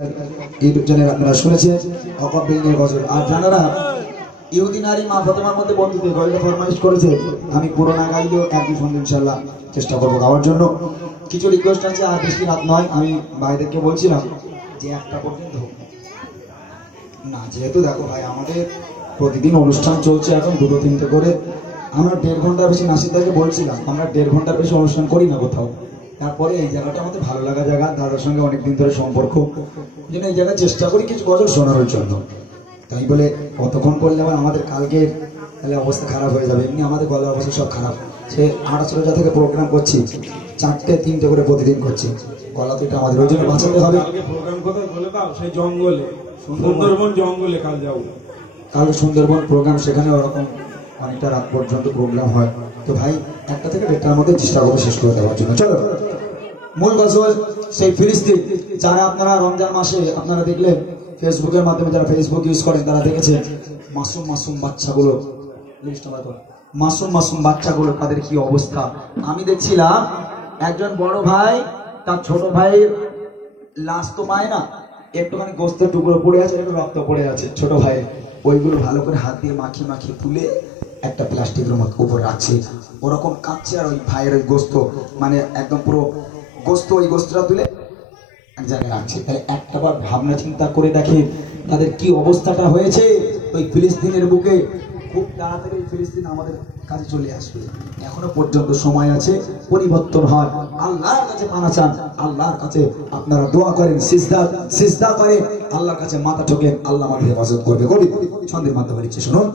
YouTube channel আপনারা শুনেছেন অকব্বিল নিয়ে গজল। আর জানারা ইহুদি নারী মা ফাতেমার মধ্যে বন্ধুদের গজলটা ফরমাইশ করেছে, আমি পুরো না গাইলেও একই সঙ্গে ইনশাল্লাহ চেষ্টা করবো গাওয়ার জন্য। কিছু রিকোয়েস্ট আছে, আর বেশি রাত নয়। আমি ভাইদেরকে বলছিলাম যে 1টা পর্যন্ত হোক না, যেহেতু দেখো ভাই আমাদের প্রতিদিন অনুষ্ঠান চলছে এখন 2-3টে করে। আমরা 1.5 ঘন্টার বেশি, নাসিরদাকে বলছিলাম আমরা 1.5 ঘন্টার বেশি অনুষ্ঠান করি না কোথাও। তারপরে এই জায়গাটা আমাদের ভালো লাগা জায়গা, দাদার সঙ্গে অনেকদিন ধরে সম্পর্ক, এই জন্য এই জায়গায় চেষ্টা করি কিছু গজল শোনানোর জন্য। তাই বলে কতক্ষণ করলে আবার আমাদের কালকে তাহলে অবস্থা খারাপ হয়ে যাবে। এমনি আমাদের গলার অবস্থা সব খারাপ। সে 28 রোজা থেকে প্রোগ্রাম করছি, 4টে-3টে করে প্রতিদিন করছি, গলা তো এটা আমাদের ওই জন্য বাঁচাতে হবে। প্রোগ্রাম কোথায় বলে দাও? সেই জঙ্গলে, সুন্দরবন জঙ্গলে কাল যাবো। কাল সুন্দরবন প্রোগ্রাম, সেখানে ওরকম অনেকটা রাত পর্যন্ত প্রোগ্রাম হয়। তো ভাই 1টা থেকে 1.5টার মধ্যে চেষ্টা করবো শেষ করে দেওয়ার জন্য। চলো মূল গজল সেই ফিলিস্তিন। যারা আপনারা রমজান মাসে আপনারা দেখলেন ফেসবুকের মাধ্যমে, যারা ফেসবুক ইউজ করেন তারা দেখেছেন মাসুম বাচ্চাগুলো, মাসুম বাচ্চাগুলো তাদের কি অবস্থা। আমি দেখছিলাম একজন বড় ভাই তার ছোট ভাইয়ের লাশ তো পায় না, একটুখানি গোস্তের টুকরো পড়ে আছে, একটু রক্ত পড়ে আছে ছোট ভাই, ওইগুলো ভালো করে হাত দিয়ে মাখিয়ে তুলে একটা প্লাস্টিকের মতো উপর রাখছে, ওরকম কাঁদছে। আর ওই ভাইয়ের ওই গোস্ত মানে একদম পুরো গোস্ত, ওই গোস্তটা তুলে এক জায়গায় রাখছে। তাহলে একটাবার ভাবনা চিন্তা করে দেখে তাদের কি অবস্থাটা হয়েছে ওই ফিলিস্তিনের বুকে। খুব তাড়াতাড়ি ফিলিস্তিন আমাদের কাছে চলে আসবে, এখনো পর্যন্ত সময় আছে, পরিবর্তন হয়। আল্লাহর কাছে পানা চান, আল্লাহর কাছে আপনারা দোয়া করেন, সিজদা করেন, আল্লাহর কাছে মাথা ঠোকেন, আল্লাহ আমাদের হেফাজত করবে। কবি ছন্দের মাধ্যমে লিখছে, শুনুন।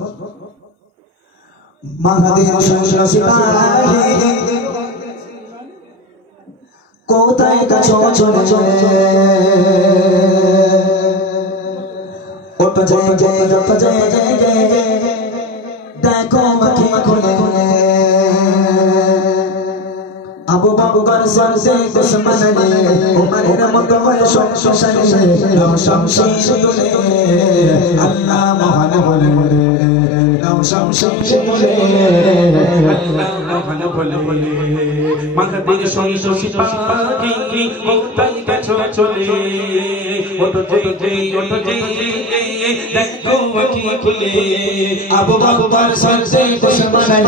কোথায় কাছে চলে দেখো আবু বকর সিদ্দিক উসমান উমরের মতো হয় সংসারে সংসার তুলে আল্লাহ মহান বলে সংসার তুলে আল্লাহ মহান বলে মাহাদির সঙ্গে সিপাহী কোথায় কাছে চলে ওটো দেখো কি খুলে আবু বকর সিদ্দিক উসমান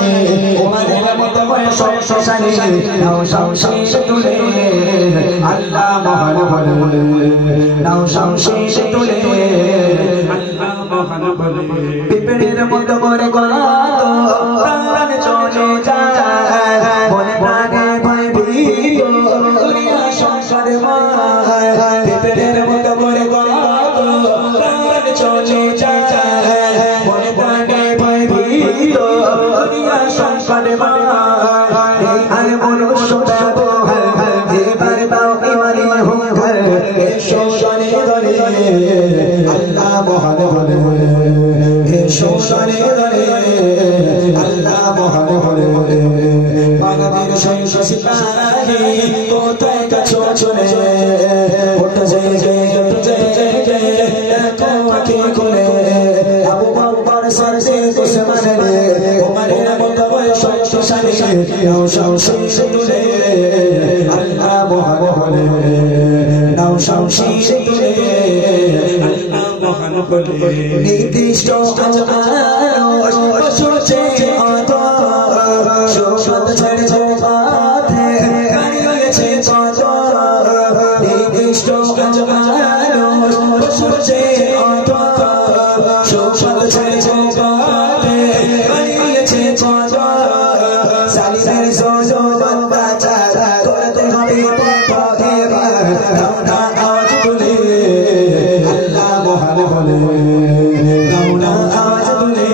উমরের মতো হয় সংসারে সংসার তুলে আল্লাহ মহান বলে সংসার তুলে আল্লাহ মহান বলে পিঁপড়ের মতো করে গলা প্রাণ চলে যায় মনে প্রাণে ভয় ভীত দুনিয়া সংসার মায় পিঁপড়ের মতো করে গলা প্রাণ চলে যায় মনে প্রাণে ভয় ভীত দুনিয়া সংসার মায় আর মনুষ্য ব্যবহার এবার দাও ইমানি হুঙ্কার এসো শনে দলে আল্লাহ মহান বলে এসো শনে দলে আল্লাহ মহান বলে বাঙালির সৈন্য সিপাহী কোথায় কাছে চলে ওটা জেগে দেখো আঁখি খুলে আবু বকর সিদ্দিক উসমান উমরের মতো বয়স সংসারে সংসার তুলে আল্লাহ মহান বলে সংসার তুলে আল্লাহ মহান বলে নির্দিষ্ট ছুটছে অত শোষণ ছেড়ে পথে হারিয়েছে কত নির্দিষ্ট ছুটছে অত শোষণ ছেড়ে পথে হারিয়েছে কত সালিদের সোজো বাচ্চা করতে হবে পথে আওয়াজ তুলে আল্লাহ মহান বলে আওয়াজ তুলে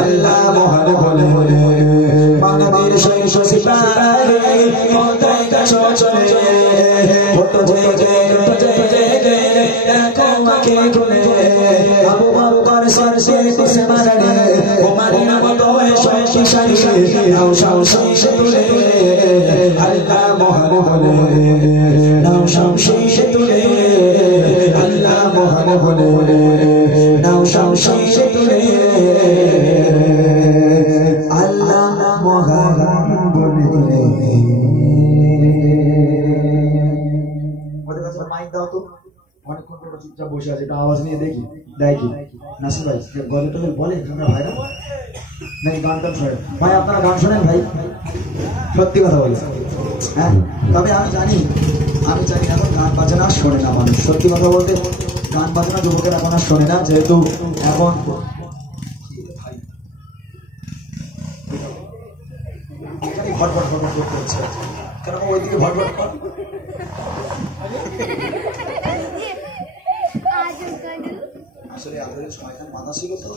আল্লাহ মহান বলে বাঙালির সৈন্য সিপাহী কোথায় কাছে চলে ওটো জেগে দেখো আঁখি খুলে আবু বকর সিদ্দিক উসমান উমরের মতো সংসারে সংসার তুলে আল্লাহ মহান বলে সংসার তুলে আল্লাহ মহান বলে সংসার তুলে আল্লাহ মহান বলে। ওদের কাছে মাইক দাও তো। অনেকক্ষণ করে চুপচাপ বসে আছে, একটু আওয়াজ নিয়ে দেখি, দেয় কি নাসির ভাই গজল টজল বলে এখানকার ভাইরা নাকি গান টান শোনেন? ভাই আপনারা গান শোনেন ভাই? সত্যি কথা বলে হ্যাঁ, তবে আমি জানি এখন গান বাজনা শোনে না মানুষ। সত্যি কথা বলতে গান বাজনা যুবকের এখন আর শোনে না, যেহেতু এখন ভটভট ভটভট করতে হচ্ছে। কেন ওইদিকে ভটভট কর। আসলে আপনাদের সময়খানে বাধা ছিল তো